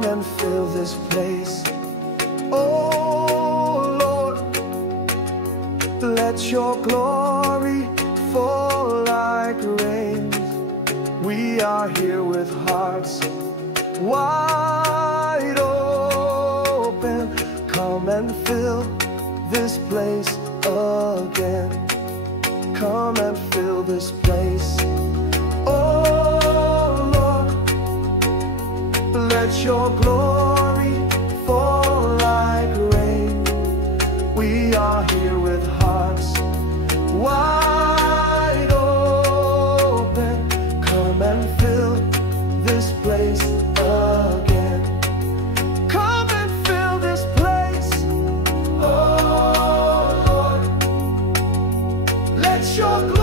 come and fill this place. Oh Lord, let your glory fall like rain. We are here with hearts wide open. Come and fill this place again. Come and fill this place. Oh Lord, let your glory fall like rain. We are here with hearts wide open. Come and fill this place again. Come and fill this place. Oh Lord, let your glory